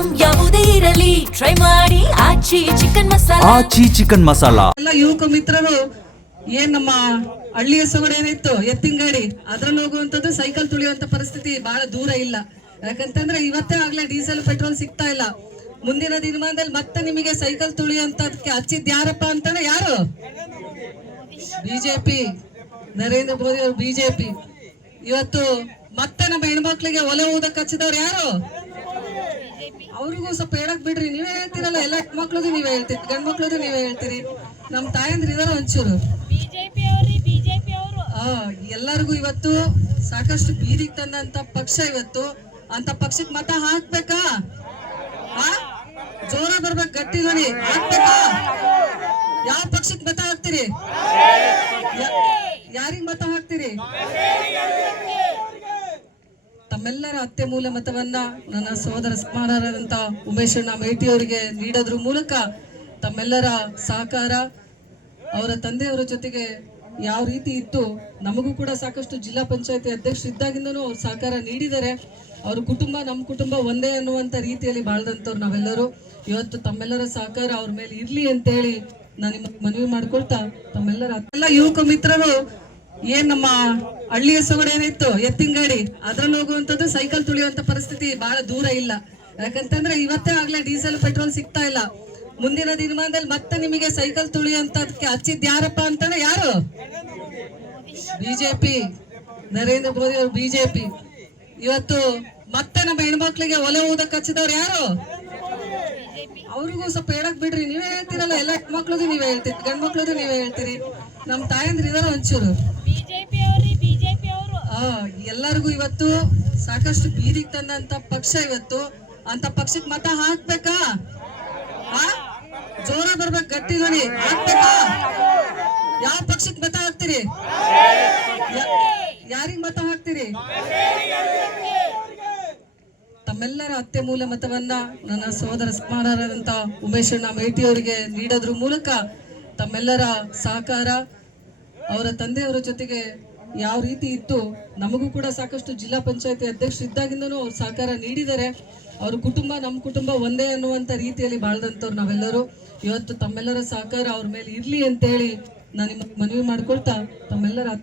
Item ಯಾವುದೇ ಇರಲಿ try ಮಾಡಿ ಆಚಿ ಚಿಕನ್ ಮಸಾಲಾ. ಎಲ್ಲ ಯುವಕ ಮಿತ್ರರು ಏನ್ ನಮ್ಮ ಹಳ್ಳಿಯ ಸೊಗಡು ಏನಿತ್ತು ಎತ್ತಿನ ಗಾಡಿ ಅದ್ರಲ್ಲಿ ಹೋಗುವಂತದ್ದು ಸೈಕಲ್ ತುಳಿಯುವಂತ ಪರಿಸ್ಥಿತಿ ಬಹಳ ದೂರ ಇಲ್ಲ. ಯಾಕಂತಂದ್ರೆ ಇವತ್ತೇ ಆಗ್ಲೇ ಡೀಸೆಲ್ ಪೆಟ್ರೋಲ್ ಸಿಗ್ತಾ ಇಲ್ಲ. ಮುಂದಿನ ದಿನಮಾನದಲ್ಲಿ ಮತ್ತೆ ನಿಮಗೆ ಸೈಕಲ್ ತುಳಿಯುವಂತದಕ್ಕೆ ಹಚ್ಚಿದ್ ಯಾರಪ್ಪ ಅಂತಾನೆ ಯಾರು? ಬಿಜೆಪಿ, ನರೇಂದ್ರ ಮೋದಿ ಅವರು ಬಿಜೆಪಿ. ಇವತ್ತು ಮತ್ತೆ ನಮ್ಮ ಹೆಣ್ಮಕ್ಳಿಗೆ ಒಲೆ ಊದಕ್ ಹಚ್ಚಿದವ್ರು ಯಾರು? ಅವ್ರಿಗೂ ಸ್ವಲ್ಪ ಹೇಳಕ್ ಬಿಡ್ರಿ. ನೀವೇ ಹೇಳ್ತೀರಲ್ಲ, ಎಲ್ಲ ಹೆಣ್ಮಕ್ಳದು ನೀವೇ ಹೇಳ್ತೀರಿ, ಗಂಡ್ ಮಕ್ಳದು ನೀವೇ ಹೇಳ್ತೀರಿ. ನಮ್ ತಾಯಂದ್ರ ಇದಾರ ಒಂಚೂರು. ಎಲ್ಲರಿಗೂ ಇವತ್ತು ಸಾಕಷ್ಟು ಬೀದಿಗೆ ತಂದಂತ ಪಕ್ಷ ಇವತ್ತು. ಅಂತ ಪಕ್ಷಕ್ಕೆ ಮತ ಹಾಕ್ಬೇಕಾ? ಜೋರ ಬರ್ಬೇಕು, ಗಟ್ಟಿ ನೋಡಿ. ಹಾಕ್ಬೇಕಾ? ಯಾವ ಪಕ್ಷಕ್ಕೆ ಮತ ಹಾಕ್ತೀರಿ? ಯಾರಿಗ್ ಮತ ಹಾಕ್ತೀರಿ? ತಮ್ಮೆಲ್ಲರ ಅತ್ತೆ ಮೂಲ ಮತವನ್ನ ನನ್ನ ಸಹೋದರ ಸಮಾನರಾದಂತ ಉಮೇಶಣ್ಣ ಮೇಟಿ ಅವರಿಗೆ ನೀಡೋದ್ರ ಮೂಲಕ ತಮ್ಮೆಲ್ಲರ ಸಹಕಾರ, ಅವರ ತಂದೆಯವರ ಜೊತೆಗೆ ಯಾವ ರೀತಿ ಇತ್ತು, ನಮಗೂ ಕೂಡ ಸಾಕಷ್ಟು ಜಿಲ್ಲಾ ಪಂಚಾಯತಿ ಅಧ್ಯಕ್ಷರು ಇದ್ದಾಗಿಂದನೂ ಅವ್ರು ಸಹಕಾರ ನೀಡಿದ್ದಾರೆ. ಅವ್ರ ಕುಟುಂಬ ನಮ್ಮ ಕುಟುಂಬ ಒಂದೇ ಅನ್ನುವಂತ ರೀತಿಯಲ್ಲಿ ಬಾಳ್ದಂತವ್ರು ನಾವೆಲ್ಲರೂ. ಇವತ್ತು ತಮ್ಮೆಲ್ಲರ ಸಹಕಾರ ಅವ್ರ ಮೇಲೆ ಇರ್ಲಿ ಅಂತೇಳಿ ನಾನು ನಿಮಗೆ ಮನವಿ ಮಾಡ್ಕೊಳ್ತಾ ತಮ್ಮೆಲ್ಲರ ಎಲ್ಲ ಯುವಕ ಮಿತ್ರರು ಏನ್ ನಮ್ಮ ಹಳ್ಳಿಯ ಸೊಗಡು ಏನಿತ್ತು ಎತ್ತಿನ ಗಾಡಿ ಅದ್ರಲ್ಲಿ ಹೋಗುವಂತದ್ದು ಸೈಕಲ್ ತುಳಿಯುವಂತ ಪರಿಸ್ಥಿತಿ ಬಹಳ ದೂರ ಇಲ್ಲ. ಯಾಕಂತಂದ್ರೆ ಇವತ್ತೇ ಆಗ್ಲೇ ಡೀಸೆಲ್ ಪೆಟ್ರೋಲ್ ಸಿಗ್ತಾ ಇಲ್ಲ. ಮುಂದಿನ ದಿನಮಾನದಲ್ಲಿ ಮತ್ತೆ ನಿಮಗೆ ಸೈಕಲ್ ತುಳಿಯುವಂತದಕ್ಕೆ ಹಚ್ಚಿದ್ ಯಾರಪ್ಪ ಅಂತಾನೆ ಯಾರು? ಬಿಜೆಪಿ, ನರೇಂದ್ರ ಮೋದಿ ಅವರು ಬಿಜೆಪಿ. ಇವತ್ತು ಮತ್ತೆ ನಮ್ಮ ಹೆಣ್ಮಕ್ಳಿಗೆ ಒಲೆ ಊದಕ್ ಹಚ್ಚಿದವ್ರು ಯಾರು? ಅವ್ರಿಗೂ ಸ್ವಲ್ಪ ಹೇಳಕ್ ಬಿಡ್ರಿ. ನೀವೇ ಹೇಳ್ತೀರಲ್ಲ, ಎಲ್ಲ ಹೆಣ್ಮಕ್ಳದು ನೀವೇ ಹೇಳ್ತೀರಿ, ಗಂಡ್ ಮಕ್ಳದು ನೀವೇ ಹೇಳ್ತೀರಿ. ನಮ್ ತಾಯಂದ್ರ ಇದಾರ ಒಂಚೂರು. ಎಲ್ಲರಿಗೂ ಇವತ್ತು ಸಾಕಷ್ಟು ಬೀದಿಗೆ ತಂದಂತ ಪಕ್ಷ ಇವತ್ತು. ಅಂತ ಪಕ್ಷಕ್ಕೆ ಮತ ಹಾಕ್ಬೇಕಾ? ಜೋರ ಬರ್ಬೇಕು, ಗಟ್ಟಿ ನೋಡಿ. ಹಾಕ್ಬೇಕಾ? ಯಾವ ಪಕ್ಷಕ್ಕೆ ಮತ ಹಾಕ್ತೀರಿ? ಯಾರಿಗ್ ಮತ ಹಾಕ್ತೀರಿ? ತಮ್ಮೆಲ್ಲರ ಅತ್ತೆ ಮೂಲ ಮತವನ್ನ ನನ್ನ ಸಹೋದರ ಸಮಾನರಾದಂತ ಉಮೇಶಣ್ಣ ಮೇಟಿ ಅವರಿಗೆ ನೀಡೋದ್ರ ಮೂಲಕ ತಮ್ಮೆಲ್ಲರ ಸಹಕಾರ, ಅವರ ತಂದೆಯವರ ಜೊತೆಗೆ ಯಾವ ರೀತಿ ಇತ್ತು, ನಮಗೂ ಕೂಡ ಸಾಕಷ್ಟು ಜಿಲ್ಲಾ ಪಂಚಾಯತಿ ಅಧ್ಯಕ್ಷರು ಇದ್ದಾಗಿಂದನೂ ಅವ್ರು ಸಹಕಾರ ನೀಡಿದ್ದಾರೆ. ಅವ್ರ ಕುಟುಂಬ ನಮ್ಮ ಕುಟುಂಬ ಒಂದೇ ಅನ್ನುವಂತ ರೀತಿಯಲ್ಲಿ ಬಾಳ್ದಂತವ್ರು ನಾವೆಲ್ಲರೂ. ಇವತ್ತು ತಮ್ಮೆಲ್ಲರ ಸಹಕಾರ ಅವ್ರ ಮೇಲೆ ಇರ್ಲಿ ಅಂತೇಳಿ ನಾನು ನಿಮಗೆ ಮನವಿ ಮಾಡ್ಕೊಳ್ತಾ ತಮ್ಮೆಲ್ಲರ